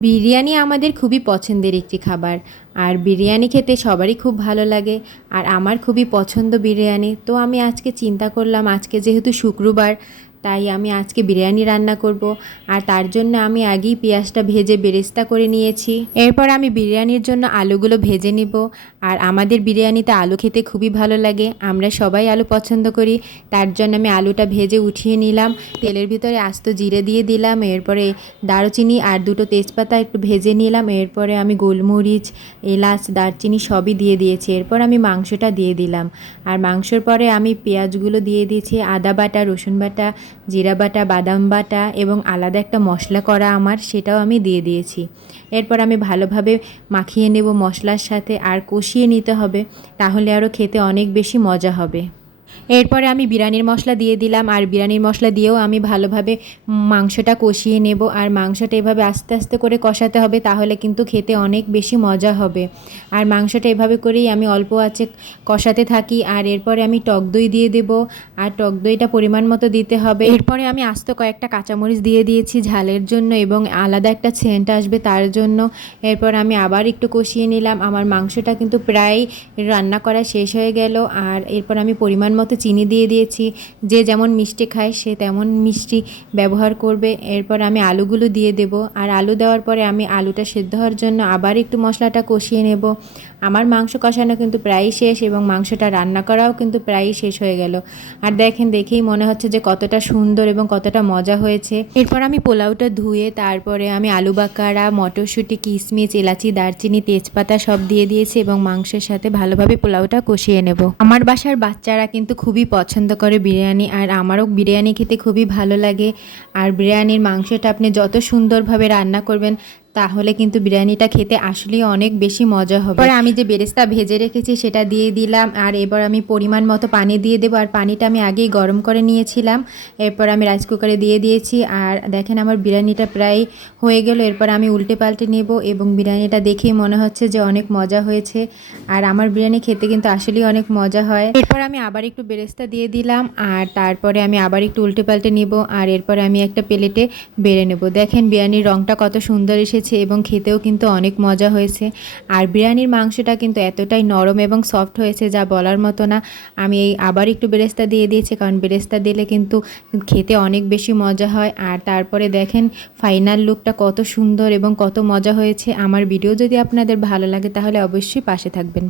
বিরিয়ানি আমাদের খুবই পছন্দের একটি খাবার। আর বিরিয়ানি খেতে সবারই খুব ভালো লাগে। আর আমার খুবই পছন্দ বিরিয়ানি। তো আমি আজকে চিন্তা করলাম, আজকে যেহেতু শুক্রবার, তাই আমি আজকে বিরিয়ানি রান্না করব। আর তার জন্য আমি আগেই পেঁয়াজটা ভেজে বেরেস্তা করে নিয়েছি। এরপর আমি বিরিয়ানির জন্য আলুগুলো ভেজে নিব। আর আমাদের বিরিয়ানিতে আলু খেতে খুবই ভালো লাগে, আমরা সবাই আলু পছন্দ করি। তার জন্য আমি আলুটা ভেজে উঠিয়ে নিলাম। তেলের ভিতরে আস্ত জিরে দিয়ে দিলাম। এরপরে দারুচিনি আর দুটো তেজপাতা একটু ভেজে নিলাম। এরপরে আমি গোলমরিচ, এলাচ, দারচিনি সবই দিয়ে দিয়েছি। এরপর আমি মাংসটা দিয়ে দিলাম। আর মাংসর পরে আমি পেঁয়াজগুলো দিয়ে দিয়েছি, আদা বাটা, রসুন বাটা, জিরা বাটা, বাদাম বাটা এবং আলাদা একটা মশলা করা আমার, সেটাও আমি দিয়ে দিয়েছি। এরপর আমি ভালোভাবে মাখিয়ে নেব মশলার সাথে, আর কষিয়ে নিতে হবে, তাহলে আরও খেতে অনেক বেশি মজা হবে। এরপরে আমি বিরিয়ানির মশলা দিয়ে দিলাম। আর বিরিয়ানির মশলা দিয়েও আমি ভালোভাবে মাংসটা কষিয়ে নেব। আর মাংসটা এভাবে আস্তে আস্তে করে কষাতে হবে, তাহলে কিন্তু খেতে অনেক বেশি মজা হবে। আর মাংসটা এভাবে করেই আমি অল্প আঁচে কষাতে থাকি। আর এরপরে আমি টক দই দিয়ে দেব। আর টক দইটা পরিমাণ মতো দিতে হবে। এরপরে আমি আস্ত কয়েকটা কাঁচামরিচ দিয়ে দিয়েছি ঝালের জন্য এবং আলাদা একটা সেন্ট আসবে তার জন্য। এরপর আমি আবার একটু কষিয়ে নিলাম। আমার মাংসটা কিন্তু প্রায় রান্না করা শেষ হয়ে গেল। আর এরপর আমি পরিমাণ মতো চিনি দিয়ে দিয়েছি। যে যেমন মিষ্টি খায় সে তেমন মিষ্টি ব্যবহার করবে। এরপর আমি আলুগুলো দিয়ে দেব। আর আলু দেওয়ার পরে আমি আলুটা সেদ্ধ হওয়ার জন্য আবার একটু মশলাটা কষিয়ে নেব। আমার মাংস কষানো কিন্তু প্রায়ই শেষ এবং মাংসটা রান্না করাও কিন্তু প্রায়ই শেষ হয়ে গেল। আর দেখেন, দেখেই মনে হচ্ছে যে কতটা সুন্দর এবং কতটা মজা হয়েছে। এরপর আমি পোলাওটা ধুয়ে তারপরে আমি আলু বাকারা, মটরশুঁটি, কিশমিশ, এলাচি, দারচিনি, তেজপাতা সব দিয়ে দিয়েছি এবং মাংসের সাথে ভালোভাবে পোলাওটা কষিয়ে নেব। আমার বাসার বাচ্চারা কিন্তু খুবই পছন্দ করে বিরিয়ানি, আর আমারও বিরিয়ানি খেতে খুবই ভালো লাগে। আর বিরিয়ানির মাংসটা আপনি যত সুন্দরভাবে রান্না করবেন, তাহলে কিন্তু বিরিয়ানিটা খেতে আসলেই অনেক বেশি মজা হবে। এবার আমি যে বেরেস্তা ভেজে রেখেছি সেটা দিয়ে দিলাম। আর এবার আমি পরিমাণ মতো পানি দিয়ে দেবো। আর পানিটা আমি আগেই গরম করে নিয়েছিলাম। এরপর আমি রাইস কুকারে দিয়ে দিয়েছি। আর দেখেন, আমার বিরিয়ানিটা প্রায় হয়ে গেল। এরপর আমি উল্টে পাল্টে নেব এবং বিরিয়ানিটা দেখেই মনে হচ্ছে যে অনেক মজা হয়েছে। আর আমার বিরিয়ানি খেতে কিন্তু আসলেই অনেক মজা হয়। এরপর আমি আবার একটু বেরেস্তা দিয়ে দিলাম। আর তারপরে আমি আবার একটু উল্টে পাল্টে নেব। আর এরপরে আমি একটা প্লেটে বেড়ে নেব। দেখেন বিরিয়ানির রঙটা কত সুন্দর এসেছে এবং খেতেও কিন্তু অনেক মজা হয়েছে। আর বিরিয়ানির মাংসটা কিন্তু এতটাই নরম এবং সফট হয়েছে যা বলার মতো না। আমি আবার একটু বেরেস্তা দিয়ে দিয়েছি, কারণ বেরেস্তা দিলে কিন্তু খেতে অনেক বেশি মজা হয়। আর তারপরে দেখেন ফাইনাল লুকটা কত সুন্দর এবং কত মজা হয়েছে। আমার ভিডিও যদি আপনাদের ভালো লাগে তাহলে অবশ্যই পাশে থাকবেন।